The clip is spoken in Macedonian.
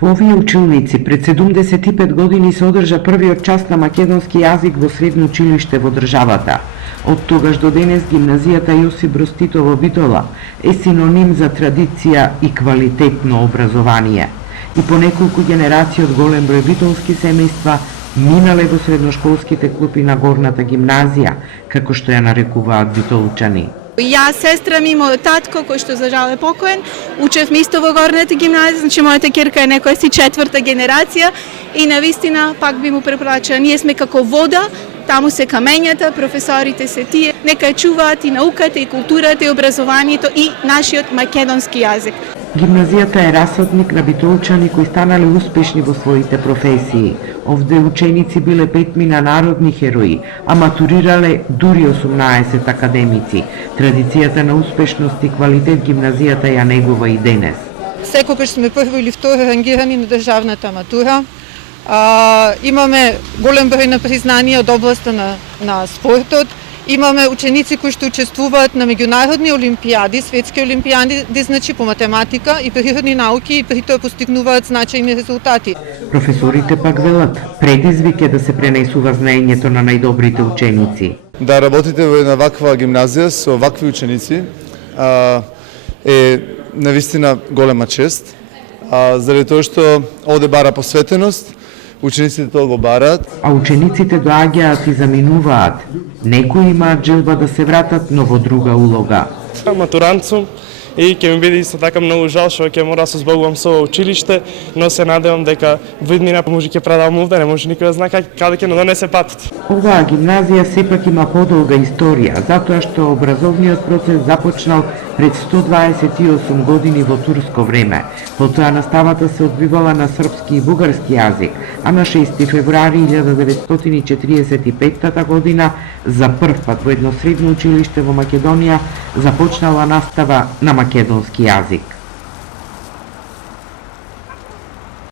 По овие училници пред 75 години се одржа првиот час на македонски јазик во средно училиште во државата. Од тогаш до денес гимназијата Јосип Броз Тито во Битола е синоним за традиција и квалитетно образование. И по неколку генерации од голем број битолски семејства минале во средношколските клупи на горната гимназија, како што ја нарекуваат битолчани. Јас, сестра ми, мојот татко, кој што за жал е покоен, учевме исто во горната гимназија, значи мојата ќерка е некоја си 4-та генерација и навистина пак би му препорачала. Ние сме како вода, таму се камењата, професорите се тие, нека ја чуваат и науката, и културата, и образованието, и нашиот македонски јазик. Гимназијата е расодник на битолчани кои станале успешни во своите професии. Овде ученици биле петми на народни херои, а матурирале дури 18 академици. Традицијата на успешност и квалитет гимназијата ја негува и денес. Секогаш сме прво или второ рангирани на државната матура. Имаме голем број на признанија од областа на спортот. Имаме ученици кои што учествуваат на меѓународни олимпијади, светски олимпијади, значи по математика и природни науки и при тоа постигнуваат значајни резултати. Професорите пак велат, предизвик е да се пренесува знаењето на најдобрите ученици. Да работите во една ваква гимназија со вакви ученици е навистина голема чест, заради тоа што овде бара посветеност, учениците тоа го бараат. А учениците доаѓаат и заминуваат. Некои имаат желба да се вратат, но во друга улога. Матурант сум и ќе ми биде исто така многу жал што ќе мора да се збогувам со училиште, но се надевам дека во иднина може ќе предавам овде, не може никој да знае каде ќе донесе патот. Оваа гимназија сепак има подолга историја, затоа што образовниот процес започнал пред 128 години во турско време. Потоа наставата се одвивала на српски и бугарски јазик, а на 6 февруари 1945 година за прв пат во едно средно училиште во Македонија започнала настава на македонски јазик.